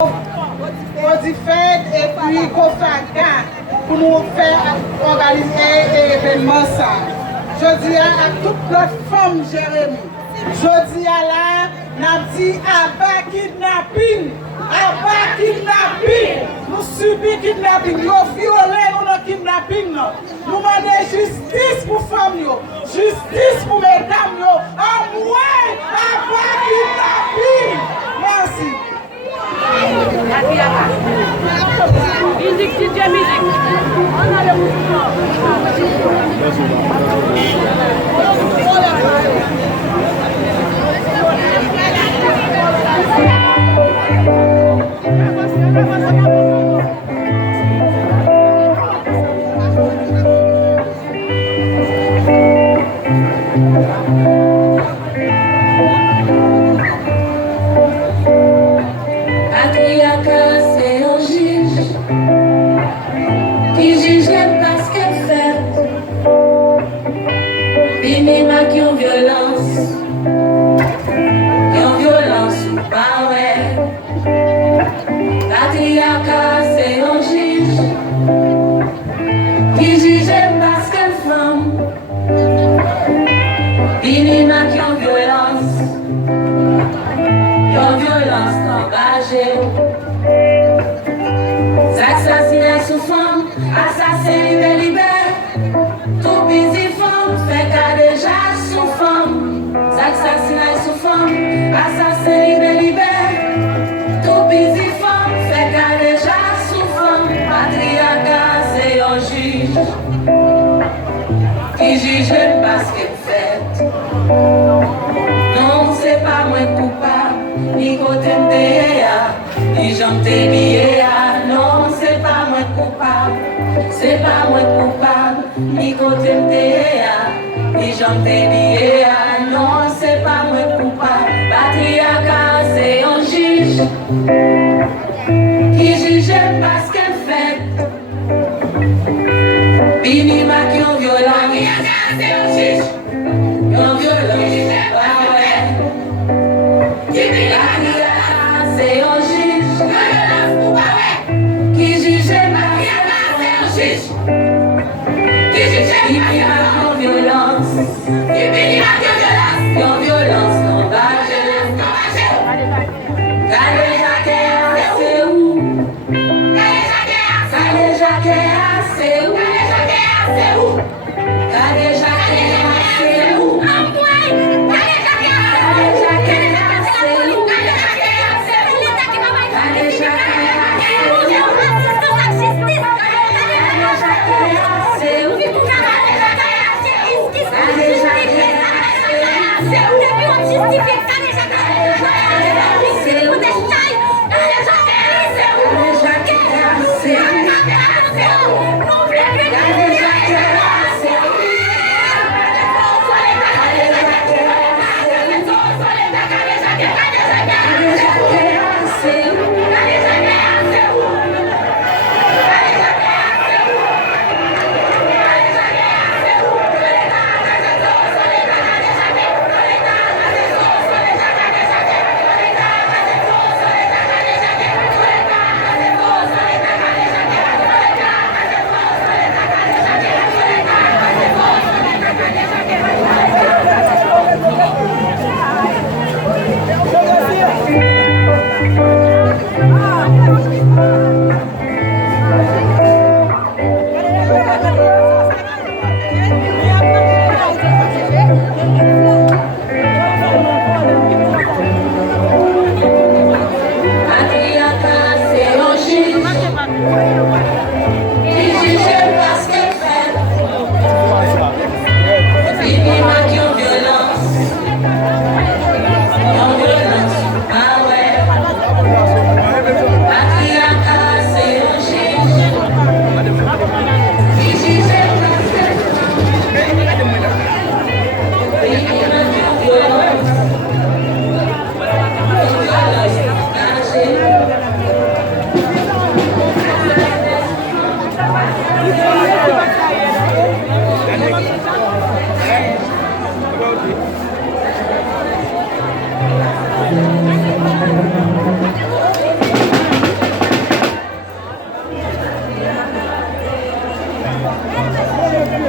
Odifed et puis Kofaga pour nous faire organiser l'événement ça. Je dis à toute notre femme Jérémy, je dis à la, n'a dit à bas kidnapping, nous subissons kidnapping, nous violons nos kidnapping, nous demandons justice pour les femmes, justice pour les mesdames, à moins à bas kidnapping. Merci. Musique, DJ, musique. On a le Jérémy.